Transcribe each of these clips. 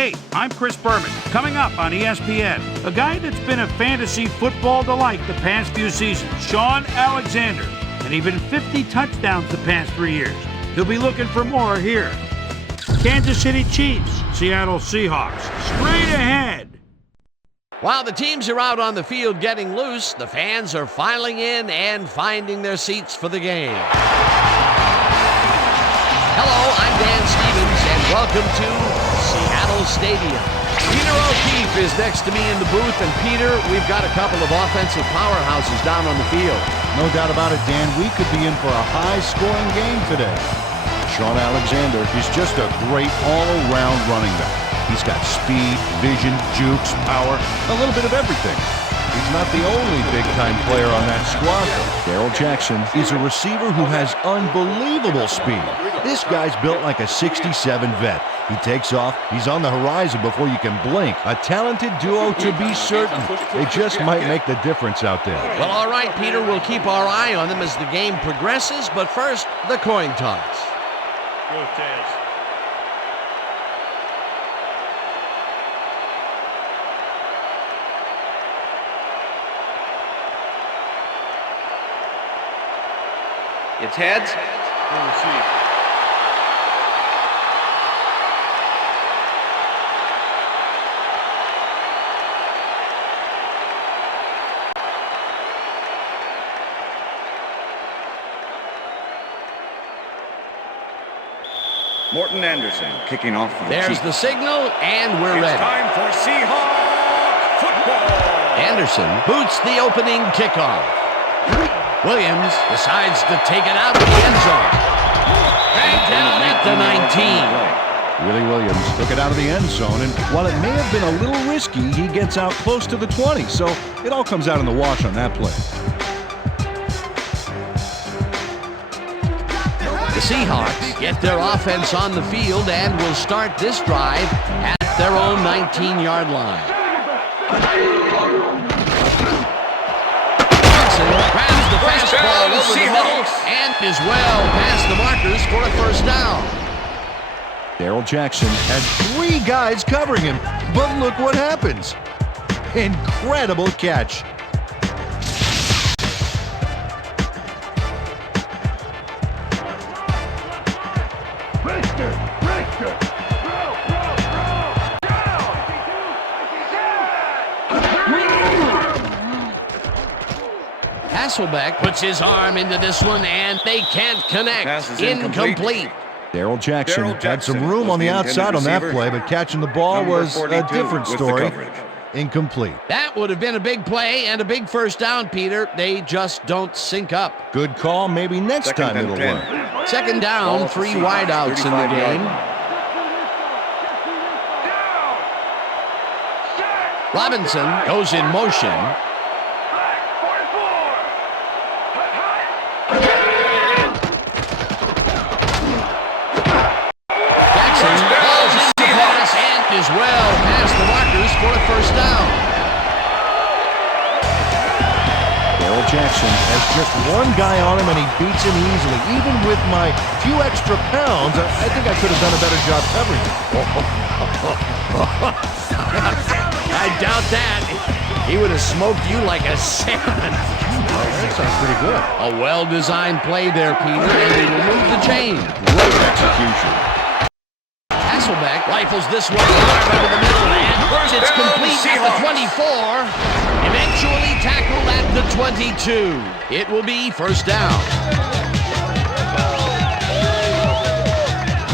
Hey, I'm Chris Berman. Coming up on ESPN, a guy that's been a fantasy football delight the past few seasons, Sean Alexander, and even 50 touchdowns the past 3 years. He'll be looking for more here. Kansas City Chiefs, Seattle Seahawks, straight ahead. While the teams are out on the field getting loose, the fans are filing in and finding their seats for the game. Hello, I'm Dan Stevens, and welcome to Seattle Stadium. Peter O'Keefe is next to me in the booth, and Peter, we've got a couple of offensive powerhouses down on the field. No doubt about it, Dan. We could be in for a high-scoring game today. Sean Alexander is just a great all-around running back. He's got speed, vision, jukes, power, a little bit of everything. He's not the only big-time player on that squad, though. Darrell Jackson is a receiver who has unbelievable speed. This guy's built like a '67 vet. He takes off, he's on the horizon before you can blink. A talented duo to be certain. They just might make the difference out there. Well, all right, Peter, we'll keep our eye on them as the game progresses, but first, the coin toss. Go, Taz. It's heads. Morton Anderson kicking off for the There's Chiefs. the signal, and we're It's ready. time for Seahawks football. Anderson boots the opening kickoff. Williams decides to take it out of the end zone. And down at the 19. Willie Williams took it out of the end zone, and while it may have been a little risky, he gets out close to the 20, so it all comes out in the wash on that play. The Seahawks get their offense on the field and will start this drive at their own 19-yard line. Johnson grabs the fastball over the middle and is well past the markers for a first down. Darrell Jackson had 3 guys covering him, but look what happens. Incredible catch. Hasselbeck puts his arm into this one, and they can't connect. Pass is Incomplete. Darrell Jackson Darrell had Jackson some room was on the the intended outside on that receiver. play, but catching the ball Number was a 42 different with the story. coverage. Incomplete. That would have been a big play and a big first down, Peter. They just don't sync up. Good call. Maybe next Second time and it'll 10. work. Second down, Ball for 3 Seahawks, wideouts in the 35-yard game. line. Robinson goes in motion. Jackson hauls in the pass and is well past the markers for a first down. Darrell Jackson has just one guy on him, and he beats him easily. Even with my few extra pounds, I think I could have done a better job covering him. I doubt that. He would have smoked you like a salmon. That sounds pretty good. A well-designed play there, Peter, and they remove the chain. Great execution. Hasselbeck rifles this one hard over the middle, and it's complete at the 24. Eventually tackled at the 22. It will be first down.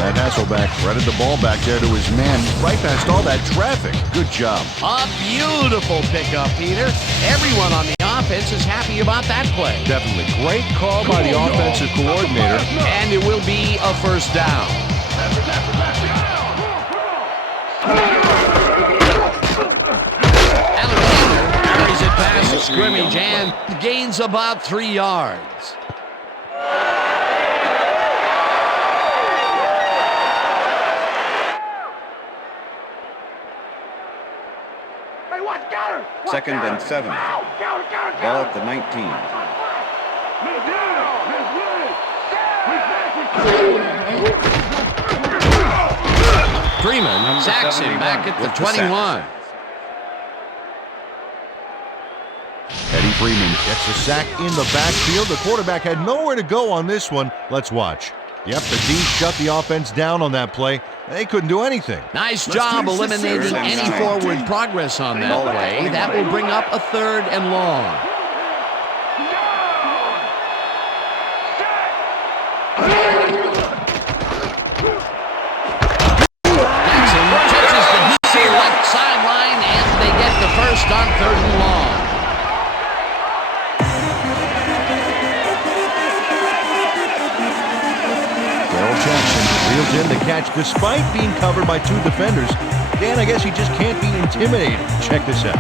And Hasselbeck threaded the ball back there to his man right past all that traffic. Good job. A beautiful pickup, Peter. Everyone on the offense is happy about that play. Definitely. Great call by the offensive coordinator. And it will be a first down. Alexander carries it past the scrimmage and gains about 3 yards. Second and 7. Ball at the 19. Freeman sacks him back at the 21. Eddie Freeman gets a sack in the backfield. The quarterback had nowhere to go on this one. Let's watch. Yep, the D shut the offense down on that play. They couldn't do anything. Nice job eliminating any forward progress on that play. That will bring up a 3rd and long. Jackson touches the left sideline, and they get the first on 3rd and long. Jackson reels in the catch despite being covered by 2 defenders. Dan, I guess he just can't be intimidated. Check this out.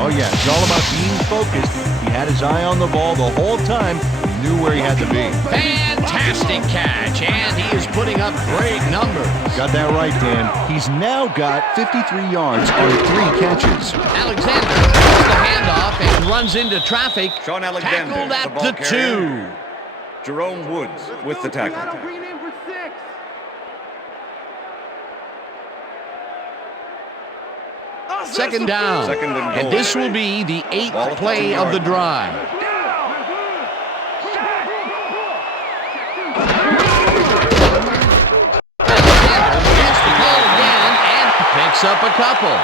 Oh yeah, it's all about being focused. He had his eye on the ball the whole time. He knew where he had to be. Fantastic catch, and he is putting up great numbers. Got that right, Dan. He's now got 53 yards on 3 catches. Alexander gets the handoff and runs into traffic. Sean Alexander, tackled the at ball the carrier. 2. Jerome Woods with the tackle. Second down. Second and goal. And this will be the 8th play of the drive. Alexander gets the call again and picks up a couple.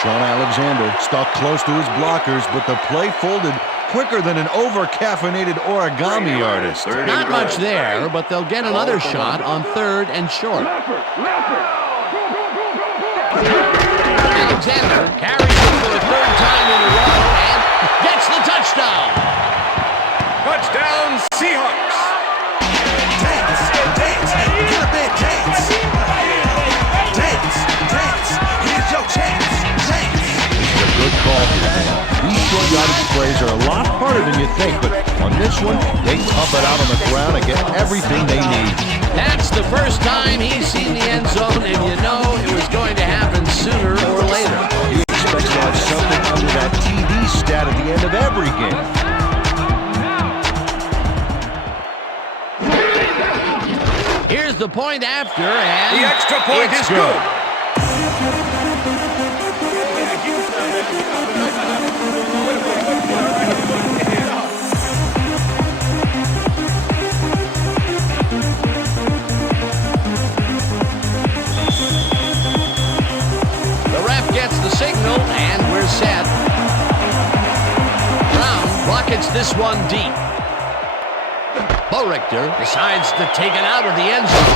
Sean Alexander stuck close to his blockers, but the play folded quicker than an over-caffeinated origami artist. Not much there, but they'll get another shot on 3rd and short. Alexander carries it for the 3rd time in a row and gets the touchdown. Touchdown, Seahawks. Dance, dance, get a bit dance. Dance, dance, here's your chance. Dance. This is a good call here, Dan. These short yardage plays are a lot harder than you think, but on this one, they tough it out on the ground and get everything they need. That's the first time he's seen the end zone, and you know it was going to happen sooner or later. He expects to have something under that TV stat at the end of every game. Here's the point after, and The extra point it's is good. Gets the signal, and we're set. Brown rockets this one deep. Richter decides to take it out of the end zone.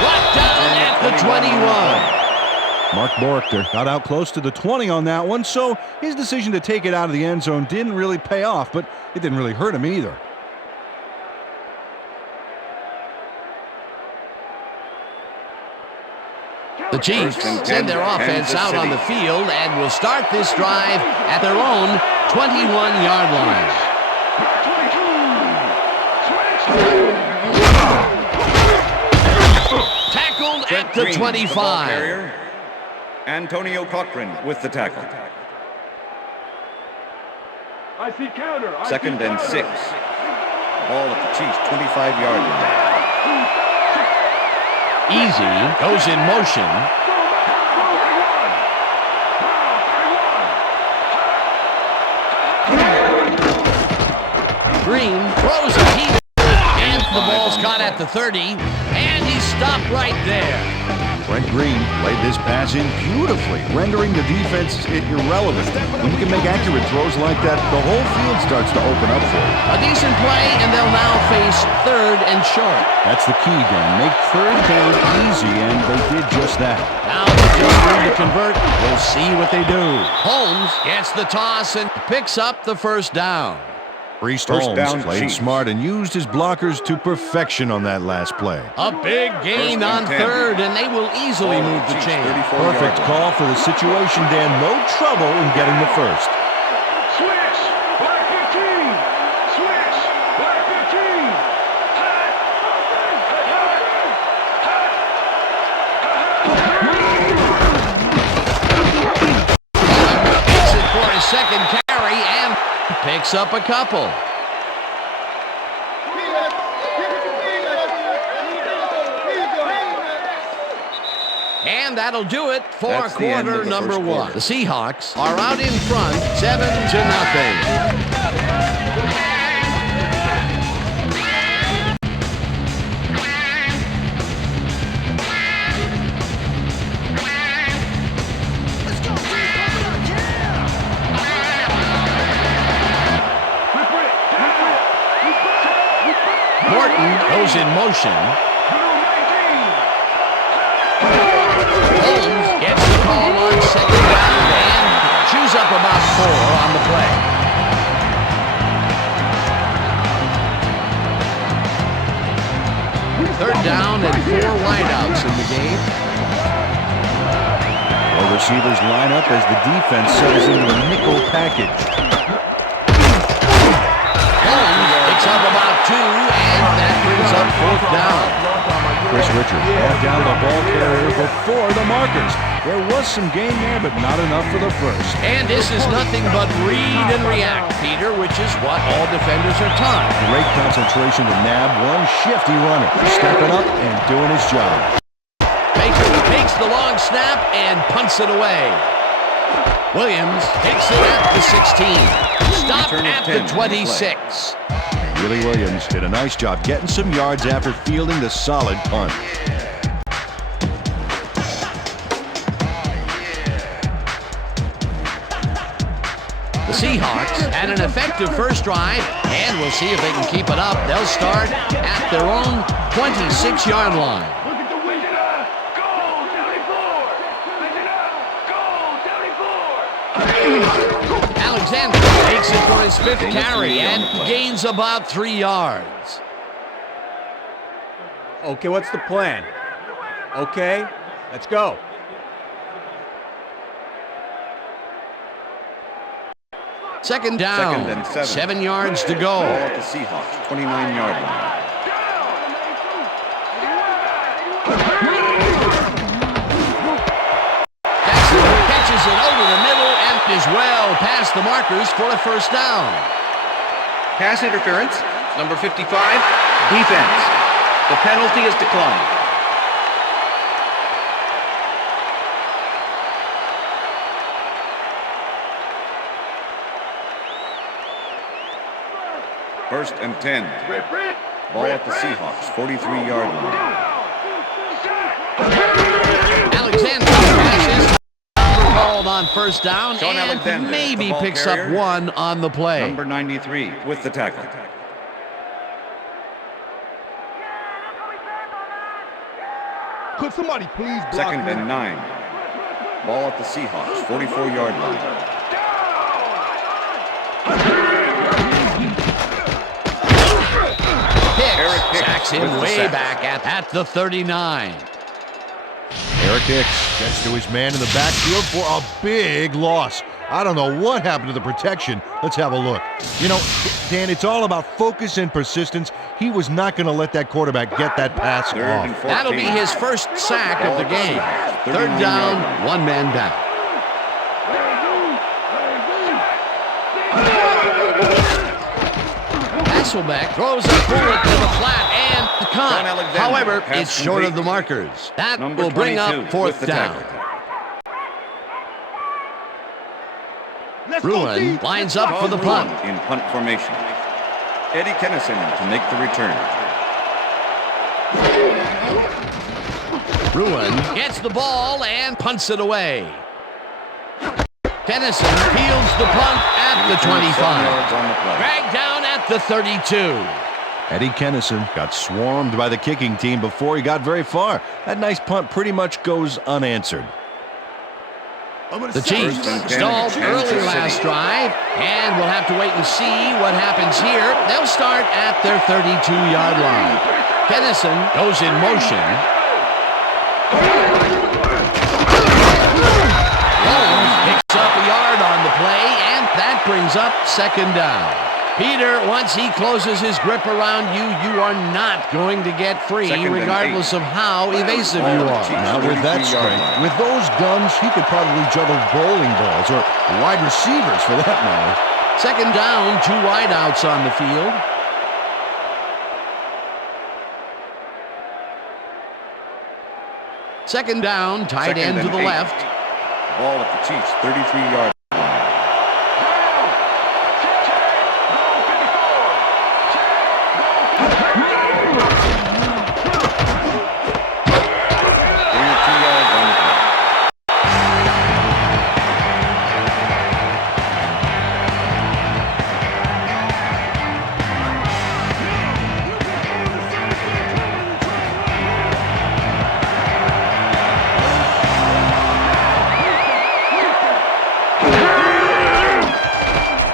Blocked down at the 21. Mark Richter got out close to the 20 on that one, so his decision to take it out of the end zone didn't really pay off, but it didn't really hurt him either. The Chiefs send their offense out on the field and will start this drive at their own 21-yard line. Tackled at the 25. Antonio Cochran with the tackle. I see counter. Second and 6. Ball at the Chiefs' 25-yard line. Easy goes in motion. Green throws a heater, and the ball's caught at the 30, and he's stopped right there. Brent Green played this pass in beautifully, rendering the defense irrelevant. When you can make accurate throws like that, the whole field starts to open up for you. A decent play, and they'll now face 3rd and short. That's the key, Dan. Make 3rd down easy, and they did just that. Now they just need to convert. We'll see what they do. Holmes gets the toss and picks up the 1st down. Priest First Holmes down, played Chiefs. smart and used his blockers to perfection on that last play. A big gain on 3rd, and they will easily move the chain. Perfect call for the situation, Dan. No trouble in getting the 1st. Switch. Black 15. Switch. Black 15. Gets it for his 2nd carry and picks up a couple. And that'll do it for That's the end quarter of the number first one. quarter. The Seahawks are out in front, 7-0. Morton goes in motion. Holmes gets the call on second down and chews up about 4 on the play. Third down and 4 wideouts in the game. The receivers line up as the defense settles into a nickel package. Holmes picks up about 2, and that brings up 4th down. Chris Richards brought down the ball carrier before the markers. There was some gain there, but not enough for the first. And this is nothing but read and react, Peter, which is what all defenders are taught. Great concentration to nab one shifty runner, stepping up and doing his job. Baker takes the long snap and punts it away. Williams takes it at the 16. Stop at the 26. Willie Williams did a nice job getting some yards after fielding the solid punt. The Seahawks had an effective first drive, and we'll see if they can keep it up. They'll start at their own 26-yard line. Look at the Wichita! Goal, 74! Goal, 74! Alexander takes it for his 5th carry and gains about 3 yards. Okay, what's the plan? Okay, let's go. Second down, Second and 7. 7 yards to Ball go. at the Seahawks, 29-yard line. Jackson catches it over the middle and is well past the markers for a first down. Pass interference, number 55, defense. The penalty is declined. First and 10. Ball at the Seahawks, 43-yard line. Alexander passes called on first down Sean and Alexander, maybe the ball picks up carrier. 1 on the play. Number 93 with the tackle. Could somebody please block Second me? and 9. Ball at the Seahawks, 44-yard line. Hicks sacks him with the way sack. back at the 39. Eric Hicks gets to his man in the backfield for a big loss. I don't know what happened to the protection. Let's have a look. You know, Dan, it's all about focus and persistence. He was not going to let that quarterback get that pass Third and off. 14. That'll be his first sack of the game. Third down, 1 man down. Hasselbeck throws a bullet to the flat and the Sean cut. Alexander, However, pass it's short of the complete. markers. That Number will bring 22 up with 4th the down. tackle. Let's go, Ruin D. lines up for the Ruin punt. in punt formation. Eddie Kennison to make the return. Ruin gets the ball and punts it away. Kennison fields the punt at the 25. 7 yards on the play. Dragged down at the 32. Eddie Kennison got swarmed by the kicking team before he got very far. That nice punt pretty much goes unanswered. The Chiefs stalled early last drive, and we'll have to wait and see what happens here. They'll start at their 32-yard line. Kennison goes in motion. Holmes picks up a yard on the play, and that brings up second down. Peter, once he closes his grip around you, you are not going to get free, Second and regardless 8. of how evasive you are. Now, with that 33-yard strength, line. with those guns, he could probably juggle bowling balls or wide receivers for that matter. Second down, 2 wideouts on the field. Second down, tight Second end to and the 8. left. Ball at the Chiefs' 33-yard line.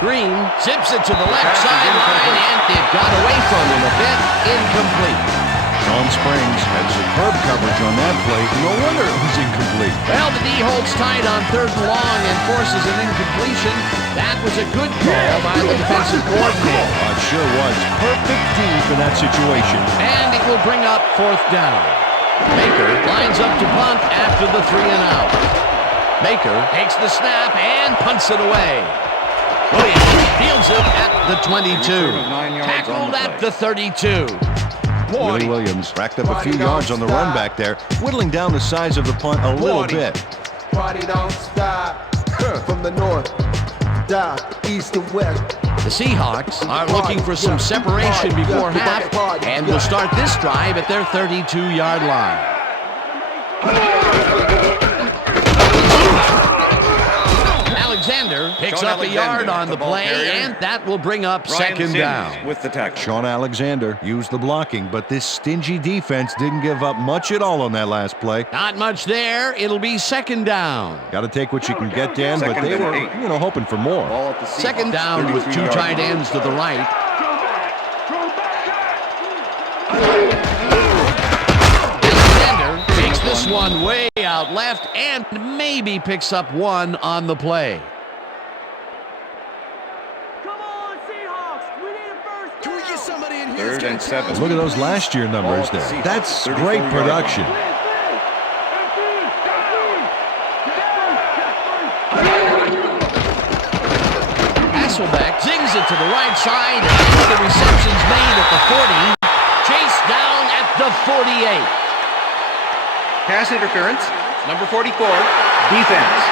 Green zips it to the left sideline, and it got away from him a bit. Incomplete. Sean Springs had superb coverage on that play. No wonder it was incomplete. Well, the D holds tight on 3rd and long and forces an incompletion. That was a good call by the defensive coordinator. It sure was. Perfect D for that situation. And it will bring up 4th down. Baker lines up to punt after the 3-and-out. Baker takes the snap and punts it away. Williams fields it at the 22. Tackled at the 32. Willie Williams racked up a few yards on the run back there, whittling down the size of the punt a little bit. Party don't stop. From the north, south, east, and west. The Seahawks are looking for some separation before half and will start this drive at their 32-yard line. Alexander picks up a yard on the play, and that will bring up second down. With the tackle. Sean Alexander used the blocking, but this stingy defense didn't give up much at all on that last play. Not much there. It'll be second down. Got to take what you can get, Dan, but Second they and were, 8. hoping for more. Ball at the Seahawks' Second down with 2 tight ends to the right. Alexander takes this one way out left and maybe picks up 1 on the play. Come on, Seahawks. We need a first down. Can we get somebody in here? 3rd and 7. Look at those last year numbers there. That's great production. Hasselbeck zings it to the right side, and the reception's made at the 40. Chased down at the 48. Pass interference, number 44, defense.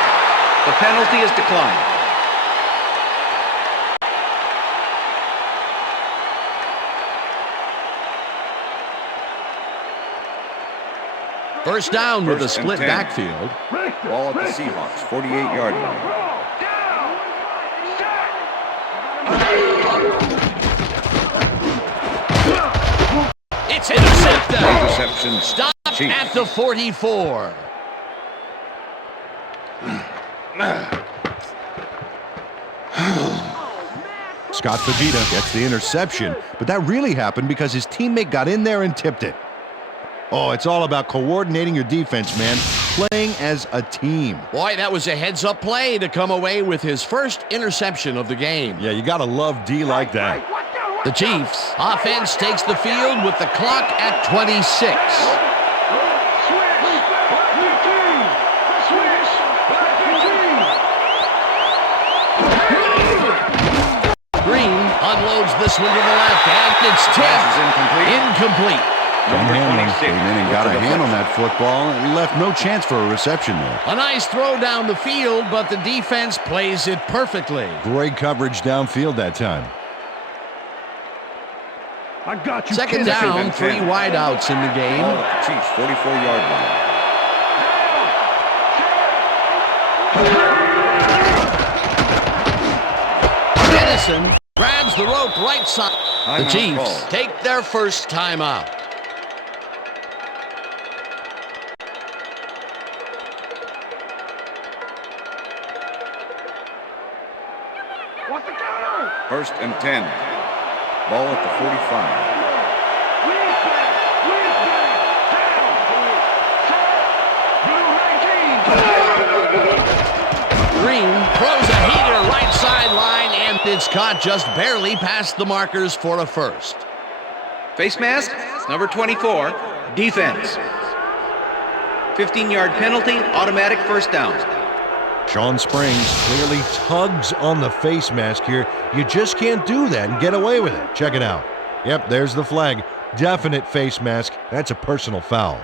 The penalty is declined. First down with a First and split 10. backfield. Ball at the Seahawks' 48-yard line. It's intercepted. Interception. Stopped Chiefs. at the 44. Scott Fajita gets the interception, but that really happened because his teammate got in there and tipped it. Oh, it's all about coordinating your defense, man. Playing as a team. Boy, that was a heads-up play to come away with his first interception of the game. Yeah, you gotta love D like that. The Chiefs offense takes the field with the clock at 26. Green unloads this one to the left, and it's tipped. Incomplete. John Hanlon came in and got a hand on that football. He left no chance for a reception there. A nice throw down the field, but the defense plays it perfectly. Great coverage downfield that time. I got you. Second down, 3 wideouts in the game. Ball at the Chiefs' 44-yard line. Edison grabs the rope right side. The Timeout Chiefs called. take their first timeout. What's the counter? First and 10. Ball at the 45. Green throws a heater right sideline, and it's caught just barely past the markers for a first. Face mask, number 24, defense. 15-yard penalty, automatic first down. Sean Springs clearly tugs on the face mask here. You just can't do that and get away with it. Check it out. Yep, there's the flag. Definite face mask. That's a personal foul.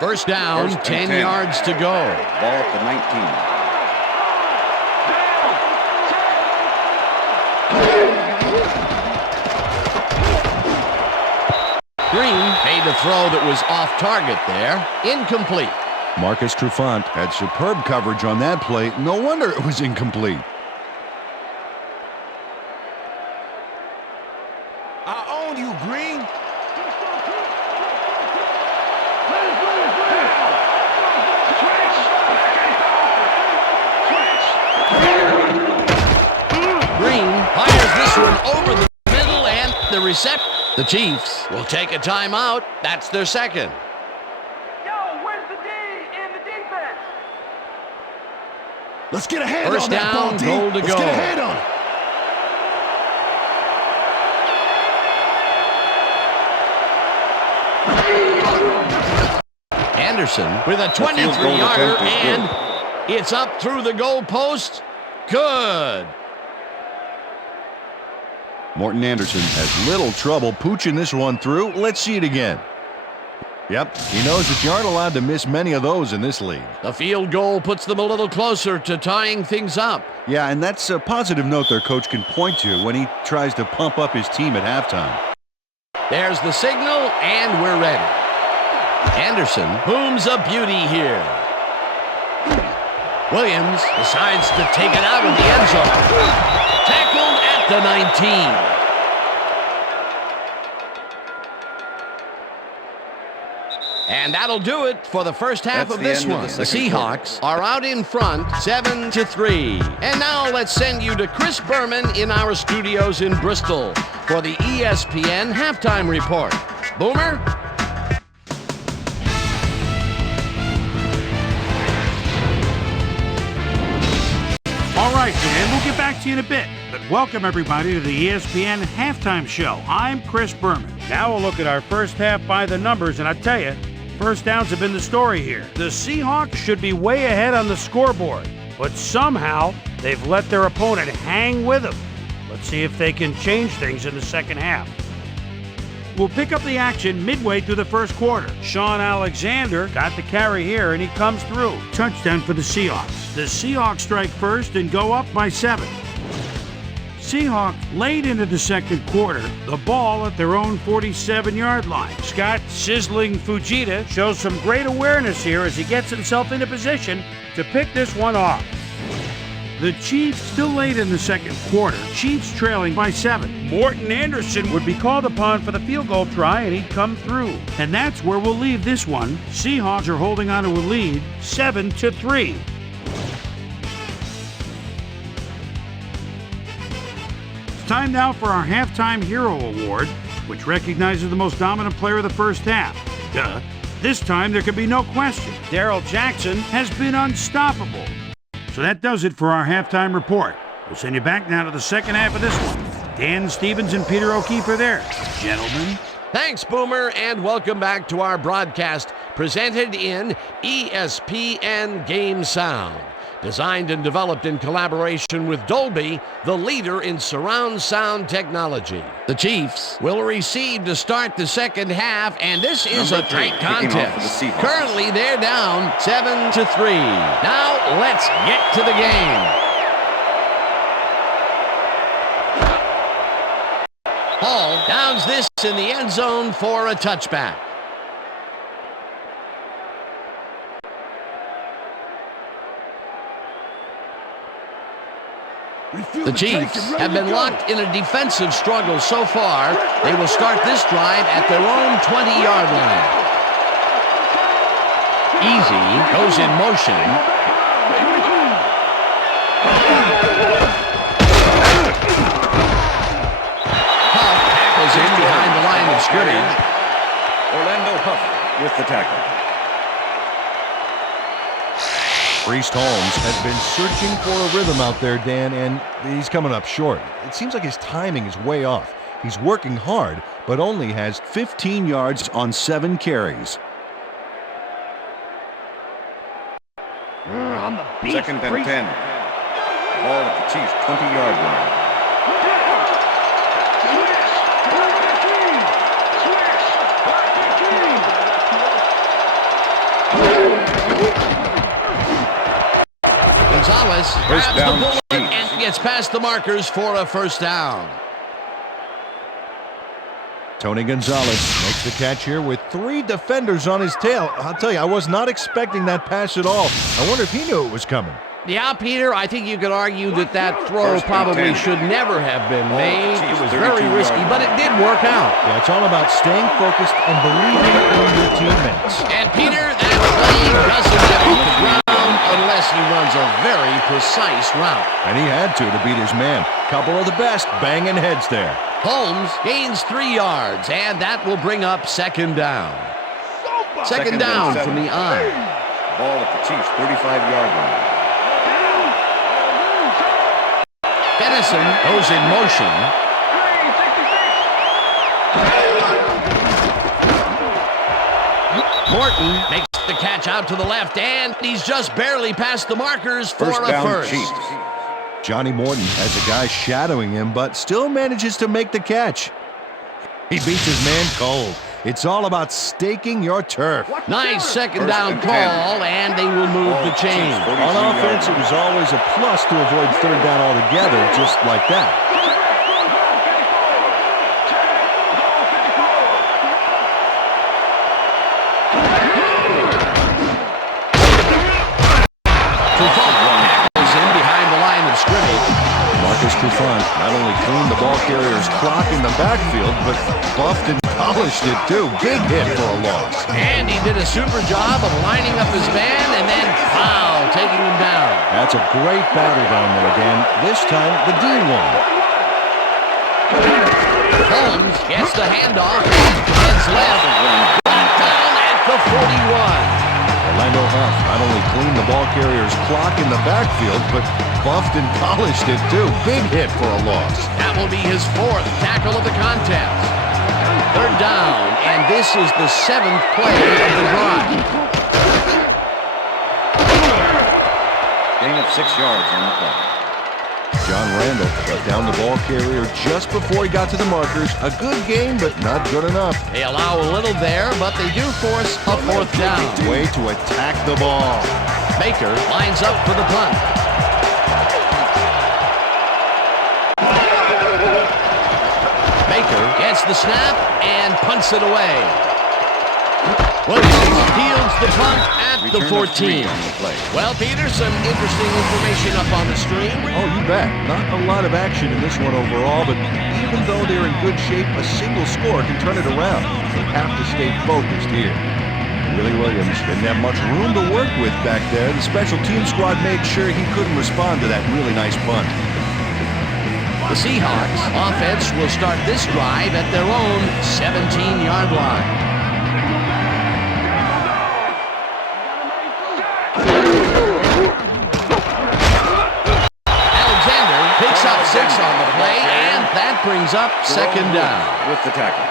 First down, 10 yards to go. Ball at the 19. Green made a throw that was off target there. Incomplete. Marcus Trufant had superb coverage on that play. No wonder it was incomplete. I own you, Green. Green fires this one over the middle and the reception. The Chiefs will take a timeout. That's their second. Yo, where's the D in the defense? Let's get a hand First on that down, ball, D. goal to Let's go. get a hand on it. Anderson with a 23-yarder, and it's up through the goalpost. Good. Morton Anderson has little trouble pooching this one through. Let's see it again. Yep, he knows that you aren't allowed to miss many of those in this league. The field goal puts them a little closer to tying things up. Yeah, and that's a positive note their coach can point to when he tries to pump up his team at halftime. There's the signal, and we're ready. Anderson booms a beauty here. Williams decides to take it out of the end zone. Tackled at the 19. And that'll do it for the first half of this one. The Seahawks are out in front, 7-3. And now let's send you to Chris Berman in our studios in Bristol for the ESPN halftime report. Boomer? All right, Dan, we'll get back to you in a bit. But welcome, everybody, to the ESPN Halftime Show. I'm Chris Berman. Now we'll look at our first half by the numbers, and I tell you, first downs have been the story here. The Seahawks should be way ahead on the scoreboard, but somehow they've let their opponent hang with them. Let's see if they can change things in the second half. We'll pick up the action midway through the first quarter. Sean Alexander got the carry here, and he comes through. Touchdown for the Seahawks. The Seahawks strike first and go up by 7. Seahawks late into the second quarter, the ball at their own 47-yard line. Scott Sizzling Fujita shows some great awareness here as he gets himself into position to pick this one off. The Chiefs still late in the second quarter. Chiefs trailing by 7. Morton Anderson would be called upon for the field goal try, and he'd come through. And that's where we'll leave this one. Seahawks are holding on to a lead, 7-3. It's time now for our Halftime Hero Award, which recognizes the most dominant player of the first half. Duh. This time there can be no question. Darrell Jackson has been unstoppable. So that does it for our halftime report. We'll send you back now to the second half of this one. Dan Stevens and Peter O'Keefe are there. Gentlemen. Thanks, Boomer, and welcome back to our broadcast presented in ESPN Game Sound. Designed and developed in collaboration with Dolby, the leader in surround sound technology. The Chiefs will receive to start the second half, and this is a tight contest. Currently, they're down 7-3. Now, let's get to the game. Hall downs this in the end zone for a touchback. The Chiefs have been locked in a defensive struggle so far. They will start this drive at their own 20-yard line. Easy goes in motion. Huff tackles in behind the line of scrimmage. Orlando Huff with the tackle. Priest Holmes has been searching for a rhythm out there, Dan, and he's coming up short. It seems like his timing is way off. He's working hard, but only has 15 yards on 7 carries. On the beat. Second and 10. Ball at the Chiefs' 20-yard line. Gonzalez grabs the down, bullet Chiefs. and gets past the markers for a first down. Tony Gonzalez makes the catch here with 3 defenders on his tail. I'll tell you, I was not expecting that pass at all. I wonder if he knew it was coming. Yeah, Peter, I think you could argue that that throw probably should never have been made. It was very risky, but it did work out. Yeah, it's all about staying focused and believing in your teammates. And Peter, that play doesn't get off the ground unless he runs a very precise route. And he had to beat his man. Couple of the best banging heads there. Holmes gains 3 yards, and that will bring up second down. Second down from the I. Ball at the Chiefs' 35-yard line. Dennison goes in motion. Morton makes the catch out to the left, and he's just barely past the markers for First a down, first. Chiefs. Johnny Morton has a guy shadowing him, but still manages to make the catch. He beats his man cold. It's all about staking your turf. Nice second First down and call, 10. and they will move the chain. On offense, it was always a plus to avoid third down altogether, just like that. Is in behind the line of scrimmage. Marcus Trufant not only cleaned the ball carrier's clock in the backfield, but buffed and polished it too. Big hit for a loss. And he did a super job of lining up his man and then, wow, taking him down. That's a great battle down there, Dan. This time, the D won. Holmes gets the handoff. Heads left. Brought down at the 41. Orlando Huff not only cleaned the ball carrier's clock in the backfield, but buffed and polished it too. Big hit for a loss. That will be his 4th tackle of the contest. Third down, and this is the 7th play of the drive. Gain of 6 yards on the play. John Randall got down the ball carrier just before he got to the markers. A good game, but not good enough. They allow a little there, but they do force a 4th down. Way to attack the ball. Baker lines up for the punt. Baker gets the snap and punts it away. Williams fields the punt at the 14. Well, Peter, some interesting information up on the screen. Oh, you bet. Not a lot of action in this one overall, but even though they're in good shape, a single score can turn it around. They have to stay focused here. Willie Williams didn't have much room to work with back there. The special team squad made sure he couldn't respond to that really nice punt. The Seahawks offense will start this drive at their own 17-yard line. Alexander picks up 6 on the play, and that brings up second down. With the tackle.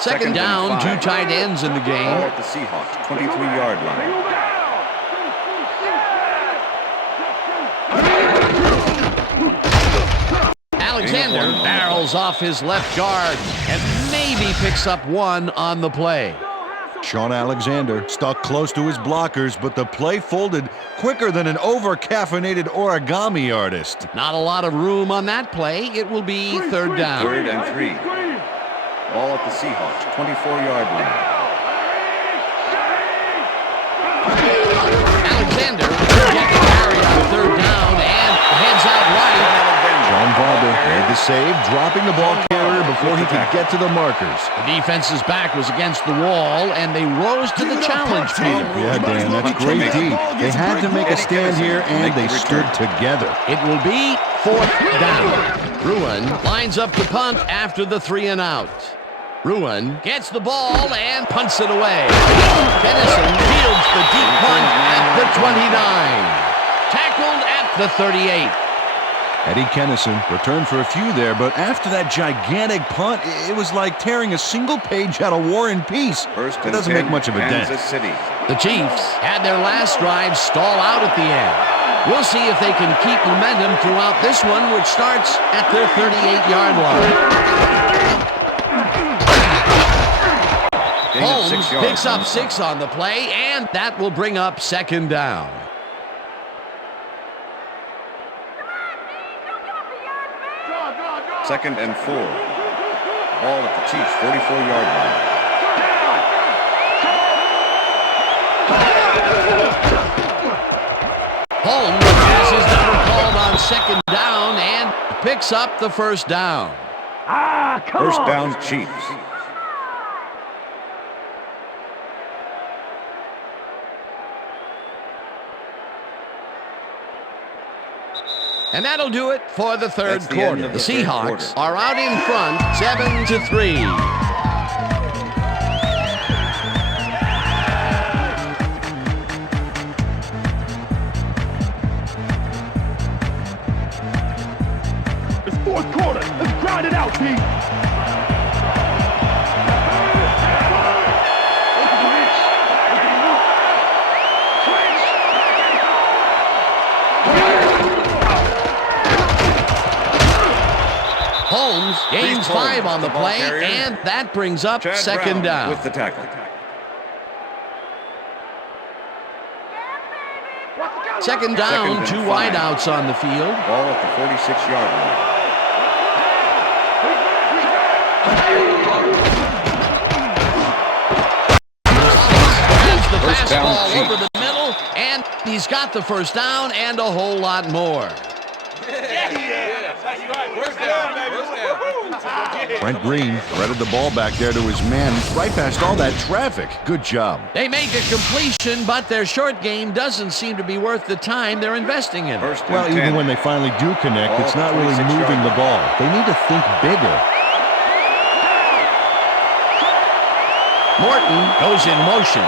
Second down, 2 tight ends in the Ball game. at the Seahawks' 23-yard line. Alexander barrels off his left guard and maybe picks up 1 on the play. Sean Alexander stuck close to his blockers, but the play folded quicker than an over-caffeinated origami artist. Not a lot of room on that play. It will be third down. 3rd and 3. Ball at the Seahawks' 24-yard line. Alexander will get the carry on third down and heads out right. John Barber made the save, dropping the ball carrier before he could get to the markers. The defense's back was against the wall, and they rose to the challenge, Peter. Yeah, Dan, that's great D. They had to make a stand here, and they stood together. It will be 4th down. Bruin lines up to punt after the 3 and out. Bruin gets the ball and punts it away. Dennison fields the deep punt at the 29. Tackled at the 38. Eddie Kennison returned for a few there, but after that gigantic punt, it was like tearing a single page out of War and Peace. It doesn't make much of a dent. The Chiefs had their last drive stall out at the end. We'll see if they can keep momentum throughout this one, which starts at their 38-yard line. of Holmes 6 yards. picks up 6 on the play, and that will bring up second down. Second and 4. Ball at the Chiefs' 44-yard line. Holmes has his number called on second down and picks up the first down. First down, Chiefs. And that'll do it for the third That's the end quarter. of The the third Seahawks quarter. are out in front, 7-3. It's fourth quarter. Let's grind it out, Pete. Holmes gains 5 on the ball play, carrier. and that brings up Chad second Brown down. with the tackle. Second down, Second and 2 5. wideouts on the field. Ball at the 46-yard line. Has the First down, fastball Chiefs. over the middle, and he's got the first down and a whole lot more. Brent Green threaded the ball back there to his man, right past all that traffic. Good job. They make a completion, but their short game doesn't seem to be worth the time they're investing in it. First and Well, 10. even when they finally do connect, Ball it's not really 26 moving yards. the ball. They need to think bigger. Morton goes in motion.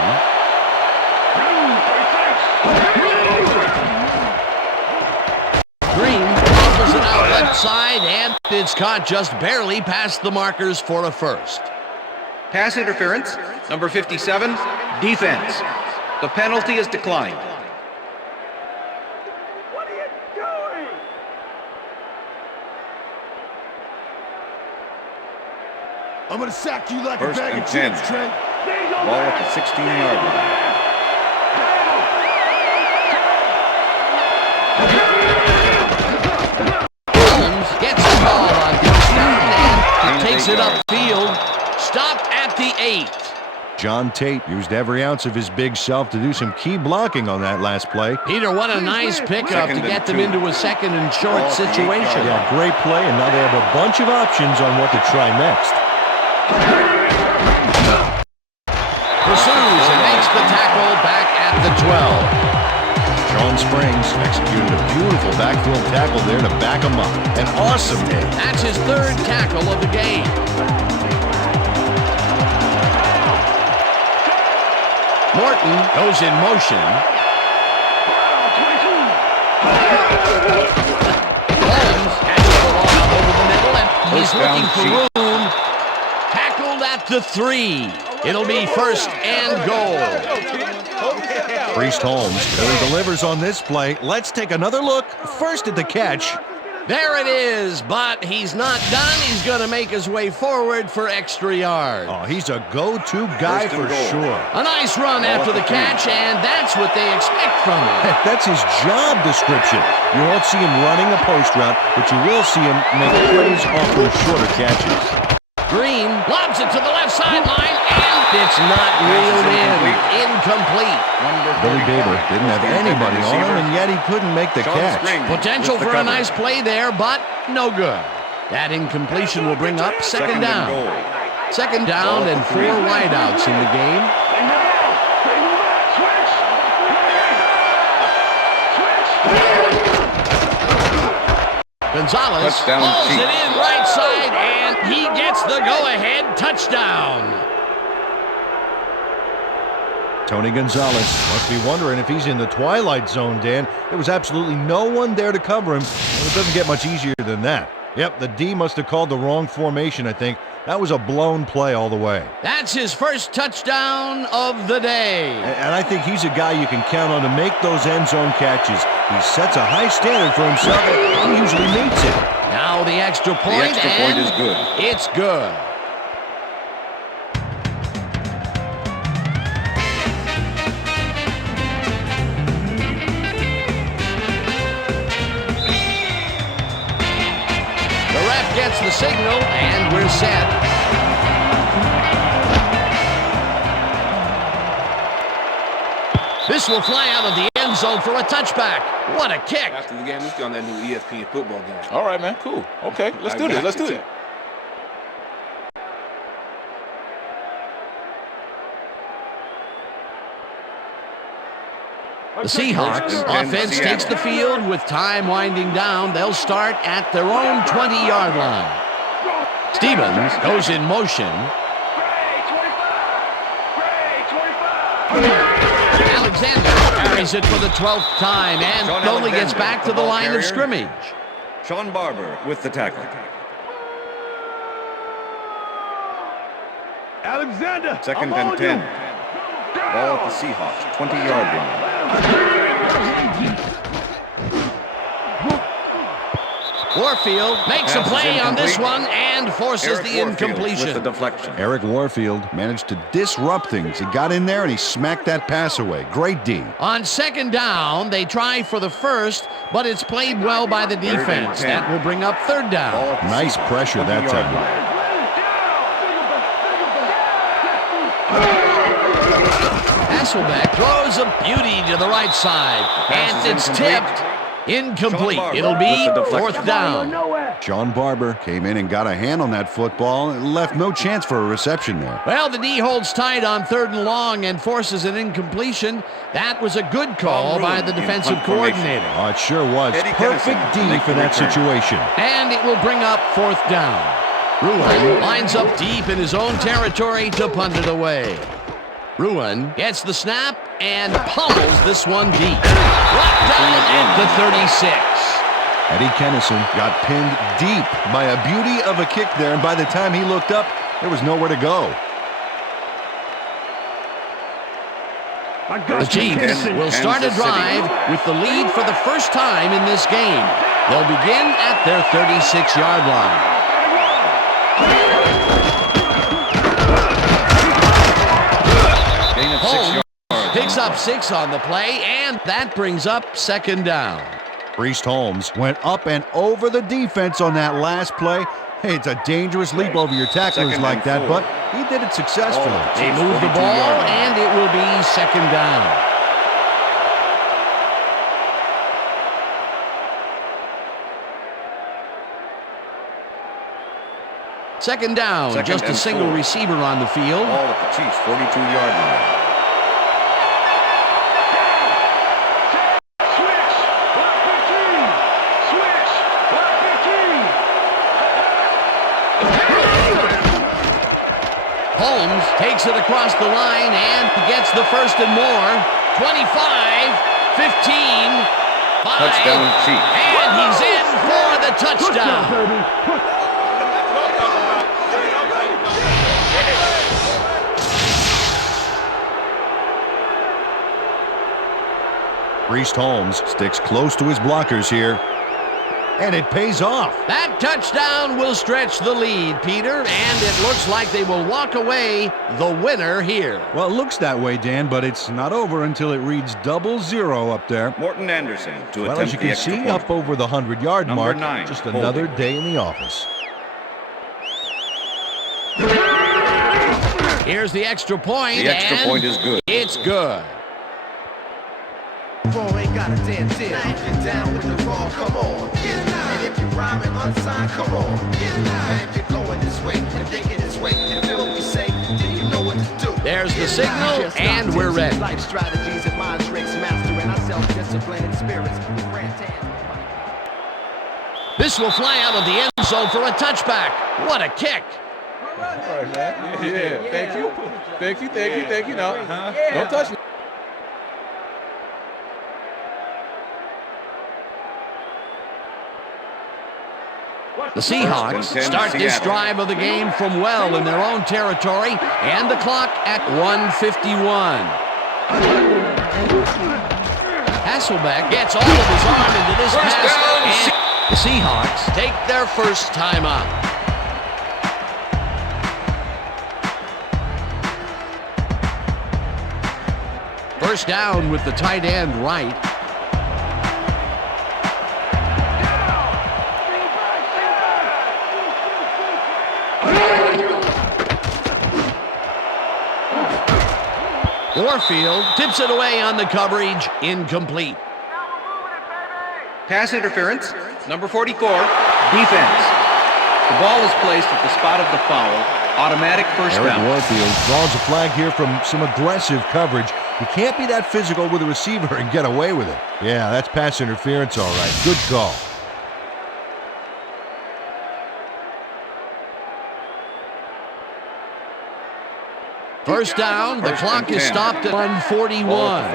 Green offers it out left side, and it's caught just barely past the markers for a first. Pass interference, number 57, defense. The penalty is declined. What are you doing? I'm gonna sack you like First a bag and of 10. chips, Trent. Ball at the 16-yard line. Holmes gets the ball on first down and takes it upfield. Stopped at the 8. John Tate used every ounce of his big self to do some key blocking on that last play. Peter, what a nice pickup Second to and get them 2. into a second and short Ball at the 8-yard situation. line. Yeah, great play, and now they have a bunch of options on what to try next. Pursues and makes the tackle back at the 12. Sean Springs executed a beautiful backfield tackle there to back him up. An awesome hit. That's his third tackle of the game. Morton goes in motion. Holmes catches the ball over the middle, and he's First down, looking for room. Tackled at the 3. It'll be first and goal. Priest Holmes really delivers on this play. Let's take another look. First at the catch. There it is, but he's not done. He's going to make his way forward for extra yards. Oh, he's a go-to guy First and for goal. sure. A nice run after the catch, and that's what they expect from him. Heck, that's his job description. You won't see him running a post route, but you will see him make plays off those shorter catches. Green lobs it to the left sideline, and it's not reeled in. Incomplete. Billy Baber didn't have anybody on him, and yet he couldn't make the Sean catch. Springs Potential with the for a cover. nice play there, but no good. That incompletion will bring up second and down. goal. Second down Ball at and the 4 3. wideouts in the game. Gonzalez Touchdown, hauls Chiefs. it in right side, and he gets the go-ahead touchdown. Tony Gonzalez must be wondering if he's in the twilight zone, Dan. There was absolutely no one there to cover him, and it doesn't get much easier than that. Yep, the D must have called the wrong formation, I think. That was a blown play all the way. That's his first touchdown of the day. And I think he's a guy you can count on to make those end zone catches. He sets a high standard for himself and usually meets it. Now the extra point, extra point and is good. It's good. signal, and we're set. This will fly out of the end zone for a touchback. What a kick. After the game, let's go on that new ESPN football game. All right, man. Cool. Okay, let's do this. Let's do it. The Seahawks offense takes the field with time winding down. They'll start at their own 20-yard line. Stevens goes in motion. Alexander carries it for the 12th time and only gets back to the line of scrimmage. Sean Barber with the tackle. Alexander. Second and 10. Ball at the Seahawks, 20-yard line. Warfield makes a play on this one and forces the incompletion. With the deflection. Eric Warfield managed to disrupt things. He got in there and he smacked that pass away. Great D. On second down, they try for the first, but it's played well by the defense. That will bring up third down. Nice pressure that time. Hasselbeck throws a beauty to the right side, and it's tipped. Incomplete. It'll be fourth down. Sean Barber came in and got a hand on that football and left no chance for a reception there. Well, the D holds tight on third and long and forces an incompletion. That was a good call by the defensive coordinator. Oh, it sure was. Perfect D for that situation. And it will bring up fourth down. Ruin lines up deep in his own territory to punt it away. Ruin gets the snap and pummels this one deep. Brought down at the 36. Eddie Kennison got pinned deep by a beauty of a kick there, and by the time he looked up, there was nowhere to go. The Chiefs will start a drive with the lead for the first time in this game. They'll begin at their 36-yard line. Holmes picks up 6 on the play, and that brings up second down. Priest Holmes went up and over the defense on that last play. Hey, it's a dangerous leap over your tacklers like that, but he did it successfully. They move the ball, and it will be second down. Second down, just a single receiver on the field. Ball at the Chiefs, 42-yard line. Holmes takes it across the line and gets the first and more. 25, 15, 5, touchdown Chiefs. And he's in for the touchdown. Priest Holmes sticks close to his blockers here, and it pays off. That touchdown will stretch the lead, Peter, and it looks like they will walk away the winner here. Well, it looks that way, Dan, but it's not over until it reads 0-0 up there. Morton Anderson to well, attempt as you can see, point. up over the 100-yard mark. 9, just another day in the office. Here's the extra point. The extra point is good. It's good. Ain't got a damn deal. Get down with the raw, come on. And if you're rhyming unsigned, come on. And if you're going this way and thinking this way, and feel what we say, then you know what to do. There's the signal, and we're ready. Life strategies and mind tricks, mastering our self-discipline and spirits. This will fly out of the end zone for a touchback. What a kick. All right, man. Yeah. Thank you. Thank you. Thank you. Thank you. No, don't touch me. The Seahawks start this drive of the game from well in their own territory, and the clock at 1:51. Hasselbeck gets all of his arm into this pass, and the Seahawks take their first time out. First down with the tight end right. Warfield tips it away on the coverage. Incomplete. Pass interference, number 44, defense. The ball is placed at the spot of the foul. Automatic first down. Warfield draws a flag here from some aggressive coverage. You can't be that physical with a receiver and get away with it. Yeah, that's pass interference, all right. Good call. First down, the clock is stopped at 1:41.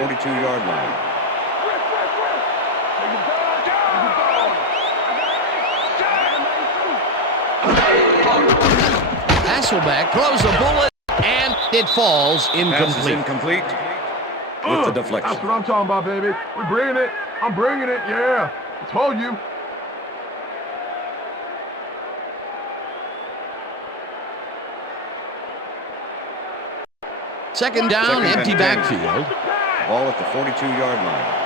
42-yard line. Hasselbeck throws a bullet, and it falls Pass is incomplete. incomplete with the deflection. That's what I'm talking about, baby. We're bringing it. I'm bringing it. Yeah. I told you. Second down, Second and empty 10. backfield. Ball at the 42-yard line.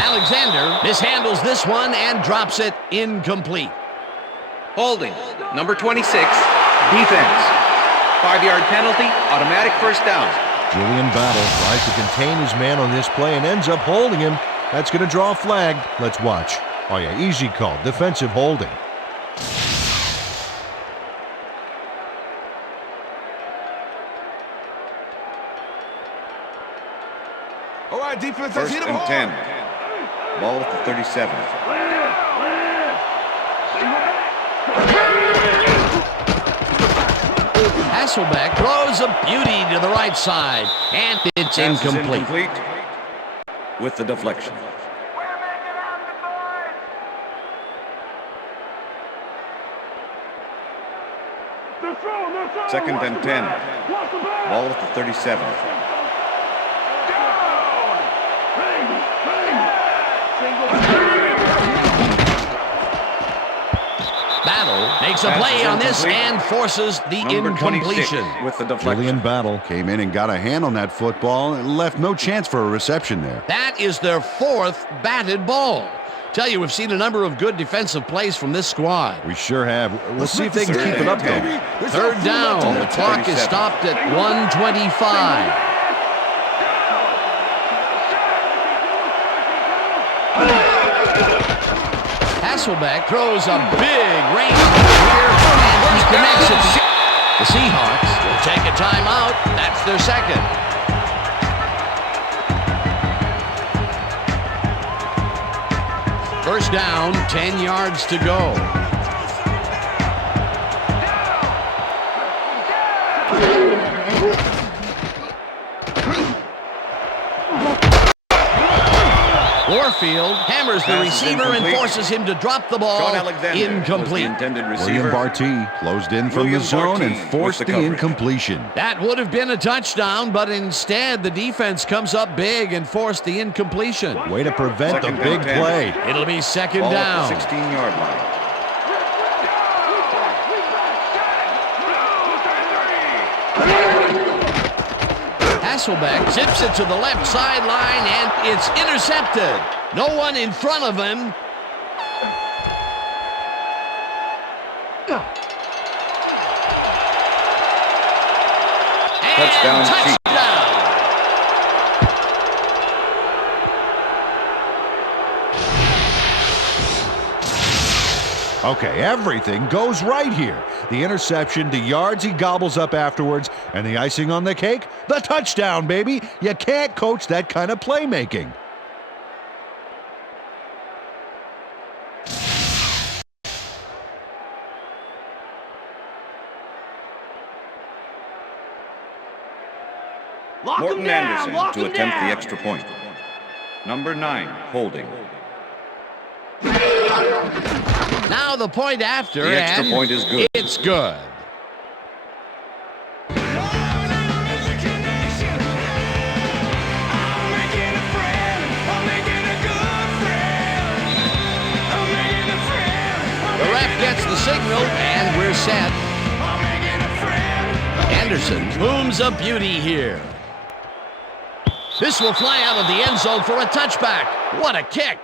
Alexander mishandles this one and drops it incomplete. Holding, number 26, defense. 5-yard penalty, automatic first down. Julian Battle tries to contain his man on this play and ends up holding him. That's going to draw a flag. Let's watch. Oh, yeah, easy call. Defensive holding. All right, defense, let's First hit him and hard. 10. Ball at the 37. Hasselbeck throws a beauty to the right side, and it's Pass is incomplete. incomplete with the deflection. Second and 10. Ball at the 37. Battle makes a Pass play is on this incomplete. and forces the Number 26 incompletion. with the deflection. Julian Battle came in and got a hand on that football and left no chance for a reception there. That is their fourth batted ball. Tell you, we've seen a number of good defensive plays from this squad. We sure have. We'll see if they can Third keep it and up, 10. though. Third down, the clock is 37. stopped at 1:25. Hasselbeck throws a big rainbow here, and he connects it. The Seahawks will take a timeout. That's their second. First down, 10 yards to go. Warfield hammers the Pass is receiver and incomplete. forces him to drop the ball. Sean Alexander was the Incomplete. intended William receiver. Barty closed in from William the zone Barty and with forced the the coverage. incompletion. That would have been a touchdown, but instead the defense comes up big and forced the incompletion. Way to prevent Second the big and 10. play. It'll be second Ball down. at the 16-yard line. Hasselbeck zips it to the left sideline, and it's intercepted. No one in front of him. And Touchdown, Chiefs. touchdown. Okay, everything goes right here. The interception, the yards he gobbles up afterwards, and the icing on the cake, the touchdown, baby. You can't coach that kind of playmaking. Morton Anderson to attempt the extra point. Number 9, holding. Now the point after, The extra and point is good. It's good. The ref gets the signal, and we're set. Anderson booms a beauty here. This will fly out of the end zone for a touchback. What a kick.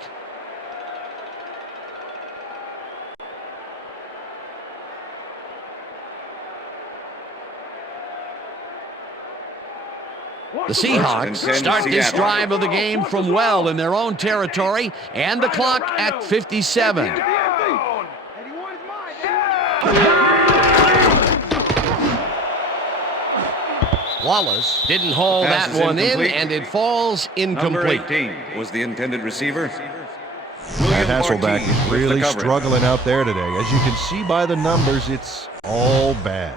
The Seahawks start this drive of the game from well in their own territory, and the clock at 57. Wallace didn't haul that one in, and it falls incomplete. Number 18 was the intended receiver. That Hasselback is really struggling out there today. As you can see by the numbers, it's all bad.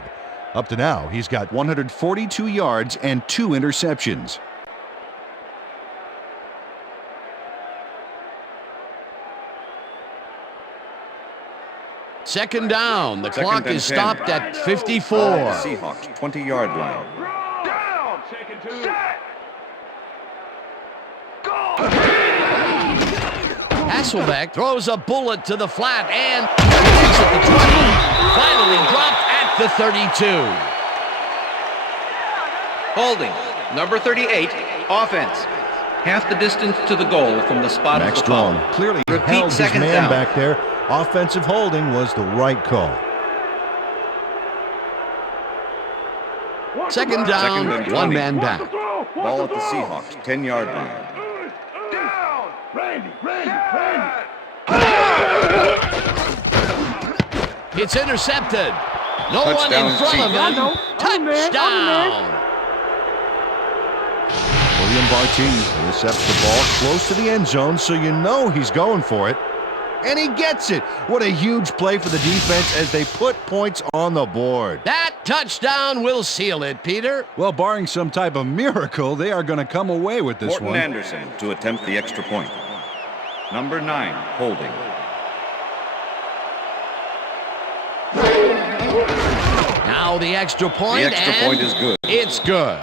Up to now, he's got 142 yards and 2 interceptions. Second down. The clock is stopped at 54. Seahawks 20-yard line. Down. Second two. Set. Go. Hasselback throws a bullet to the flat and connects at the 20. Finally dropped at the 32. Holding. Number 38, offense. Half the distance to the goal from the spot of the foul. Clearly Repeat held his second man down. back there. Offensive holding was the right call. Second down, and 20. one man back. Ball at the Seahawks 10-yard line. Down. Randy. It's intercepted. No one Touchdown, in front of him. Touchdown. William Bartine intercepts the ball close to the end zone, so you know he's going for it. And he gets it. What a huge play for the defense as they put points on the board. That touchdown will seal it, Peter. Well, barring some type of miracle, they are going to come away with this Morton one. Anderson to attempt the extra point. Number 9, holding. Now the extra point. The extra point is good. It's good.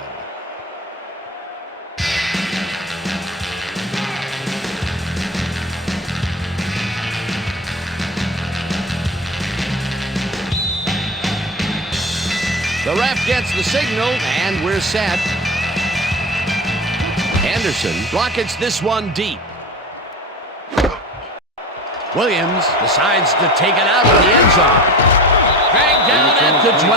The ref gets the signal, and we're set. Anderson rockets this one deep. Williams decides to take it out of the end zone. Dragged down at the 23.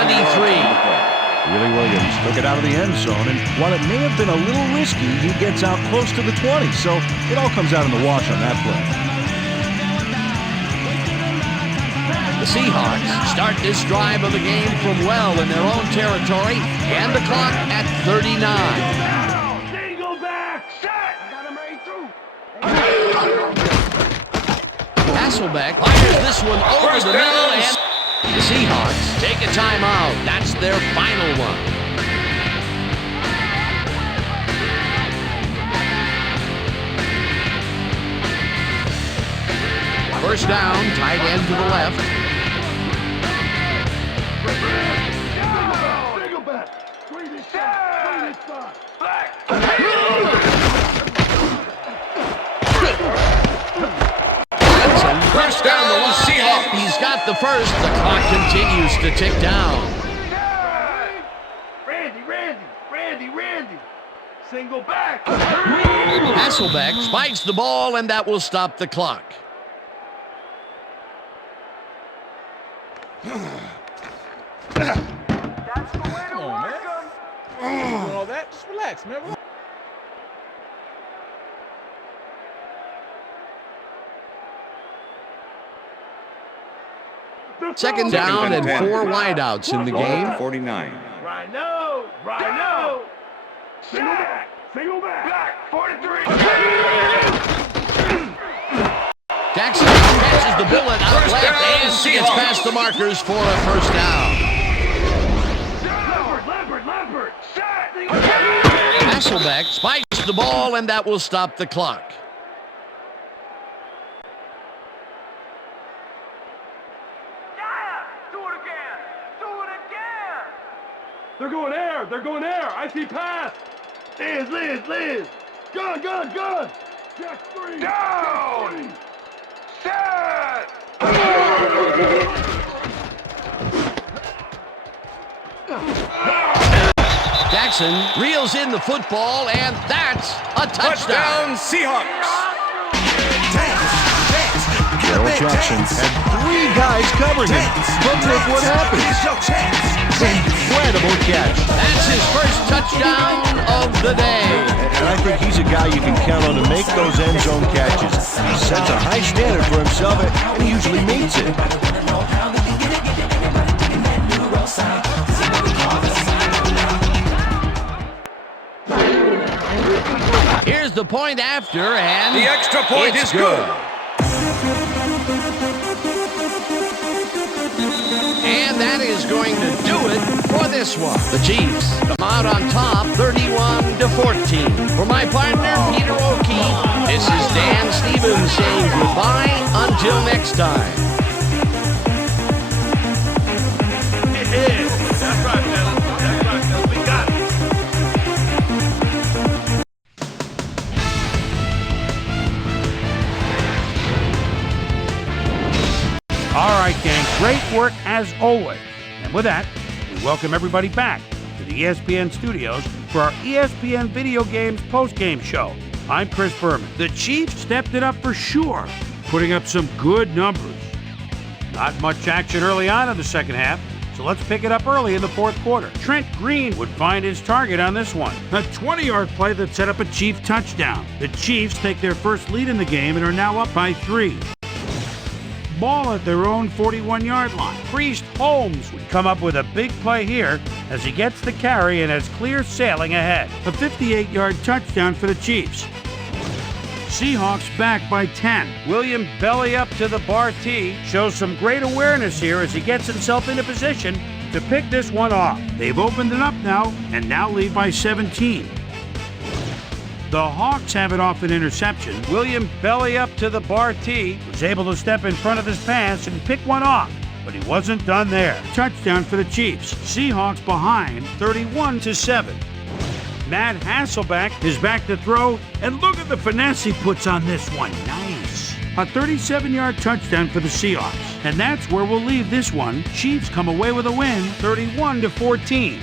Willie Williams took it out of the end zone, and while it may have been a little risky, he gets out close to the 20, so it all comes out in the wash on that play. The Seahawks start this drive of the game from well in their own territory, and the clock at 39. Single back. Set. I got him right through. Hasselback fires this one over the middle, and the Seahawks take a timeout. That's their final one. First down, tight end to the left. Single back. Squeeze it shot. Back. First down, the Seahawks. He's got the first. The clock continues to tick down. Randy. Single back. Hasselback spikes the ball, and that will stop the clock. That's the way to Come on, work 'em. Doing all that? Just relax, man. Second down and 4 wideouts in the game. 49. Rhino. Single back. 43. Jackson catches the bullet out left and gets past the markers for a first down. Lambert. Set. Hasselback spikes the ball, and that will stop the clock. They're going air. I see pass. Liz. Gun. Jack 3. Down. Set. Jackson reels in the football, and that's a touchdown. Seahawks. Gerald Jackson had 3 guys covering him. But look what happens. Incredible catch. That's his first touchdown of the day. And I think he's a guy you can count on to make those end zone catches. He sets a high standard for himself, and he usually meets it. Here's the point after, and the extra point is good. And that is going to do it for this one. The Chiefs come out on top, 31-14. For my partner, Peter O'Keefe, this is Dan Stevens saying goodbye until next time. Yeah, that's right, fellas. That's right, fellas. We got it. All right, gang, great work as always. And with that, we welcome everybody back to the ESPN studios for our ESPN Video Games post-game show. I'm Chris Berman. The Chiefs stepped it up for sure, putting up some good numbers. Not much action early on in the second half, so let's pick it up early in the fourth quarter. Trent Green would find his target on this one. A 20-yard play that set up a Chief touchdown. The Chiefs take their first lead in the game and are now up by 3. Ball at their own 41-yard line. Priest Holmes would come up with a big play here as he gets the carry and has clear sailing ahead. A 58-yard touchdown for the Chiefs. Seahawks back by 10. William belly up to the bar tee. Shows some great awareness here as he gets himself into position to pick this one off. They've opened it up now and now lead by 17. The Hawks have it off an interception. William belly up to the bar tee. Was able to step in front of this pass and pick one off, but he wasn't done there. Touchdown for the Chiefs. Seahawks behind 31-7. Matt Hasselbeck is back to throw, and look at the finesse he puts on this one. Nice. A 37-yard touchdown for the Seahawks. And that's where we'll leave this one. Chiefs come away with a win, 31-14.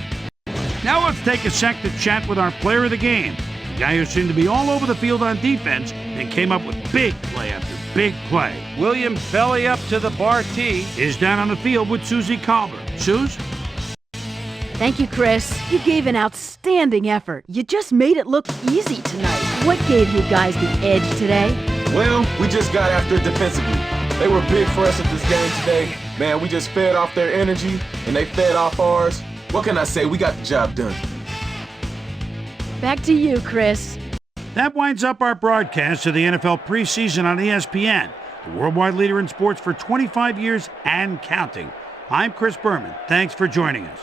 Now let's take a sec to chat with our player of the game. The guy who seemed to be all over the field on defense and came up with big play after big play. William belly up to the bar tee is down on the field with Susie Colbert. Suze? Thank you, Chris. You gave an outstanding effort. You just made it look easy tonight. What gave you guys the edge today? Well, we just got after it defensively. They were big for us at this game today. Man, we just fed off their energy, and they fed off ours. What can I say? We got the job done. Back to you, Chris. That winds up our broadcast of the NFL preseason on ESPN, the worldwide leader in sports for 25 years and counting. I'm Chris Berman. Thanks for joining us.